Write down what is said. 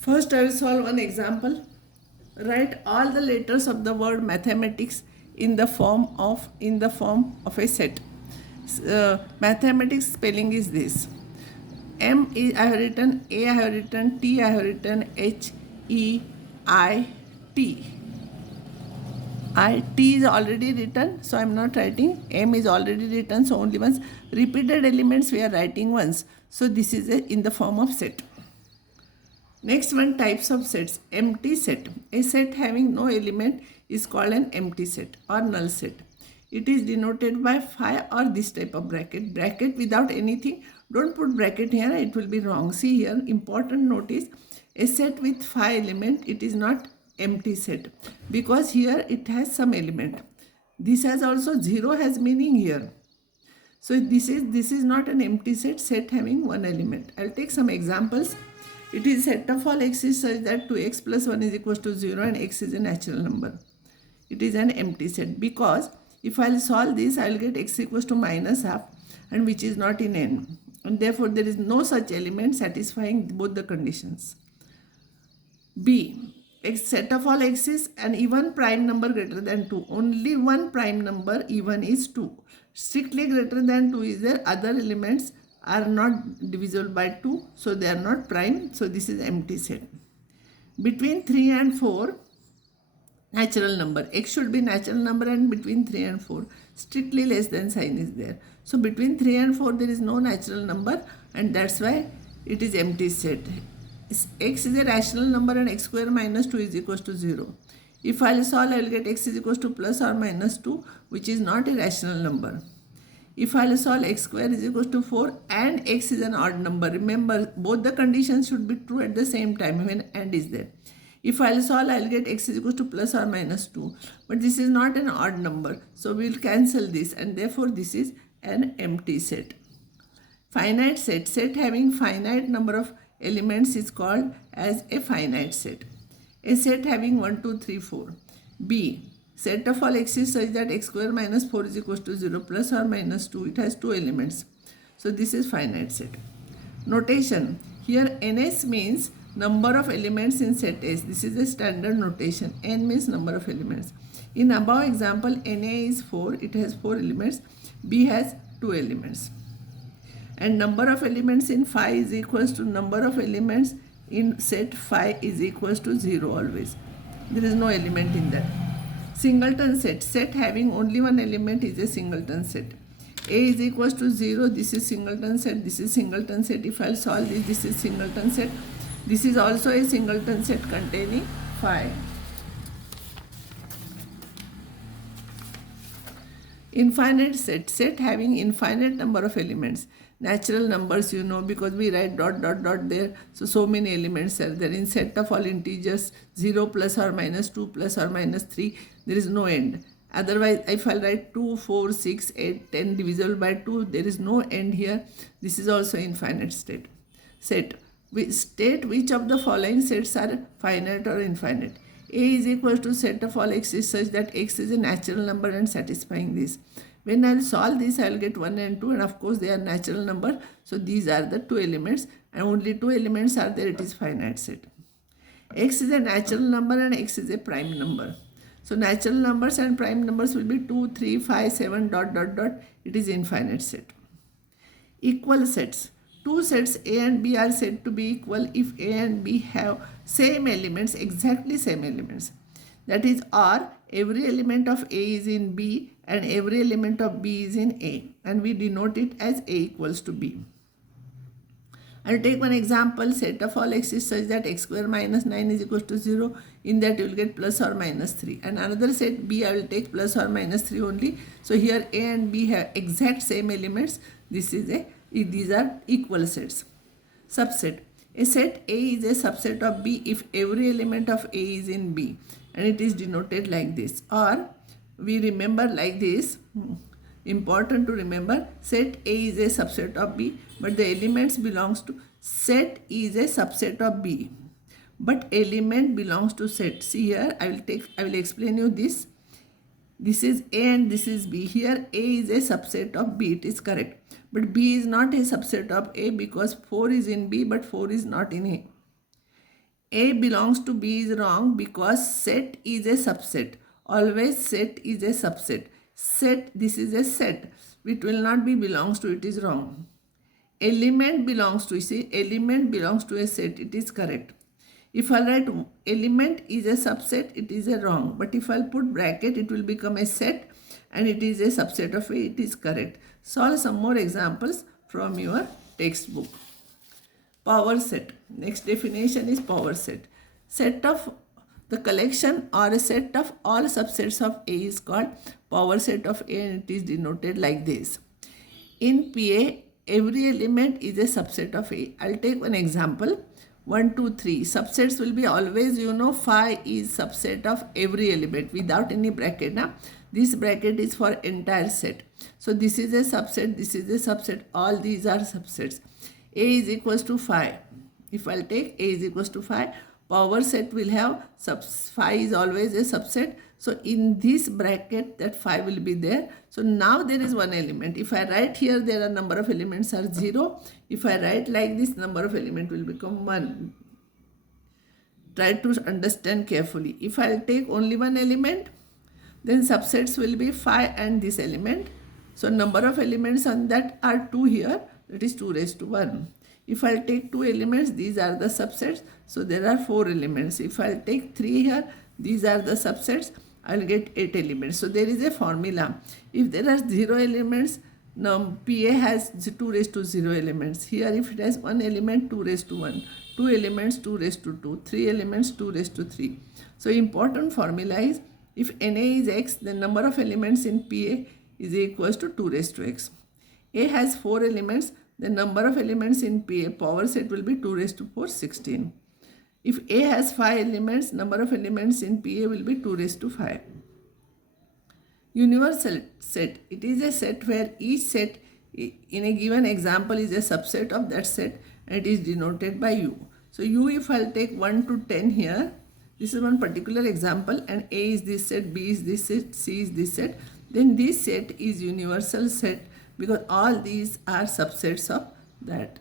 First, I will solve one example. Write all the letters of the word mathematics in the form of a set. Mathematics spelling is this. I have written A, I have written T, I have written H, E, I, T. T is already written, so I am not writing. M is already written, so only once. Repeated elements we are writing once. So this is in the form of set. Next one, types of sets. Empty set. A set having no element is called an empty set or null set. It is denoted by phi or this type of bracket. Bracket without anything. Don't put bracket here, it will be wrong. See here, important notice. A set with phi element, it is not empty set because here it has some element. This has also 0 has meaning here. So this is not an empty set having one element. I'll take some examples. It is set of all x is such that 2x plus 1 is equals to 0 and x is a natural number. It is an empty set because if I'll solve this, I'll get x equals to minus half, and which is not in n. And therefore, there is no such element satisfying both the conditions. B. X set of all x is an even prime number greater than 2. Only one prime number even is 2. Strictly greater than 2 is there. Other elements are not divisible by 2. So they are not prime. So this is empty set. Between 3 and 4, natural number. X should be natural number, and between 3 and 4, strictly less than sign is there. So between 3 and 4, there is no natural number, and that's why it is empty set. X is a rational number and x square minus 2 is equals to 0. If I will solve, I will get x is equals to plus or minus 2, which is not a rational number. If I will solve, x square is equals to 4 and x is an odd number. Remember, both the conditions should be true at the same time when and is there. If I will solve, I will get x is equals to plus or minus 2. But this is not an odd number. So we will cancel this, and therefore this is an empty set. Finite set. Set having finite number of elements is called as a finite set. A set having 1, 2, 3, 4. B. Set of all x is such that x square minus 4 is equals to 0 plus or minus 2. It has 2 elements. So this is finite set. Notation. Here ns means number of elements in set S. This is a standard notation. N means number of elements. In above example, Na is 4. It has 4 elements. B has 2 elements. And number of elements in phi is equals to number of elements in set phi is equals to 0 always. There is no element in that. Singleton set. Set having only one element is a singleton set. A is equals to 0. This is singleton set. This is singleton set. If I solve this, this is singleton set. This is also a singleton set containing phi. Infinite set. Set having infinite number of elements. Natural numbers, you know, because we write dot dot dot there. So many elements are there. In set of all integers, 0 plus or minus 2 plus or minus 3, there is no end. Otherwise, if I write 2, 4, 6, 8, 10 divisible by 2, there is no end here. This is also infinite state. Set. We state which of the following sets are finite or infinite. A is equal to set of all x is such that x is a natural number and satisfying this. When I will solve this, I will get 1 and 2, and of course they are natural number. So these are the 2 elements, and only 2 elements are there. It is finite set. X is a natural number and x is a prime number. So natural numbers and prime numbers will be 2, 3, 5, 7, dot dot dot. It is infinite set. Equal sets. Two sets A and B are said to be equal if A and B have same elements, exactly same elements. That is, or every element of A is in B and every element of B is in A, and we denote it as A equals to B. I will take one example. Set of all x is such that x square minus 9 is equals to 0. In that you will get plus or minus 3. And another set B, I will take plus or minus 3 only. So here A and B have exact same elements. These are equal sets. Subset. A set A is a subset of B if every element of A is in B, and it is denoted like this. Or we remember like this. Important to remember, set A is a subset of B, but the elements belongs to set is a subset of B, but element belongs to set. See here, I will explain you this. This is A and this is B. Here A is a subset of B. It is correct. But B is not a subset of A because 4 is in B but 4 is not in A. A belongs to B is wrong because set is a subset. Always set is a subset. Set, this is a set. It will not be belongs to, it is wrong. Element belongs to, you see, element belongs to a set, it is correct. If I write element is a subset, it is a wrong. But if I put bracket, it will become a set and it is a subset of A, it is correct. Solve some more examples from your textbook. Power set. Next definition is power set. Set of the collection or a set of all subsets of A is called power set of A, and it is denoted like this. In PA, every element is a subset of A. I'll take one example. 1, 2, 3. Subsets will be always, you know, phi is subset of every element without any bracket. Now, this bracket is for entire set. So this is a subset, this is a subset. All these are subsets. A is equals to phi. If I'll take A is equals to phi, power set will have phi is always a subset. So in this bracket that phi will be there. So now there is one element. If I write here, there are number of elements are 0. If I write like this, number of element will become 1. Try to understand carefully. If I'll take only one element, then subsets will be phi and this element. So number of elements on that are 2 here. That is 2 raised to 1. If I take 2 elements, these are the subsets. So there are 4 elements. If I take 3 here, these are the subsets. I will get 8 elements. So there is a formula. If there are 0 elements, now PA has 2 raised to 0 elements. Here if it has 1 element, 2 raised to 1. 2 elements, 2 raised to 2. 3 elements, 2 raised to 3. So important formula is, if Na is x, then number of elements in PA is equals to 2 raised to x. A has 4 elements, the number of elements in PA power set will be 2 raised to 4, 16. If A has 5 elements, number of elements in PA will be 2 raised to 5. Universal set. It is a set where each set in a given example is a subset of that set and it is denoted by U. So U, if I'll take 1 to 10 here, this is one particular example and A is this set, B is this set, C is this set, then this set is universal set because all these are subsets of that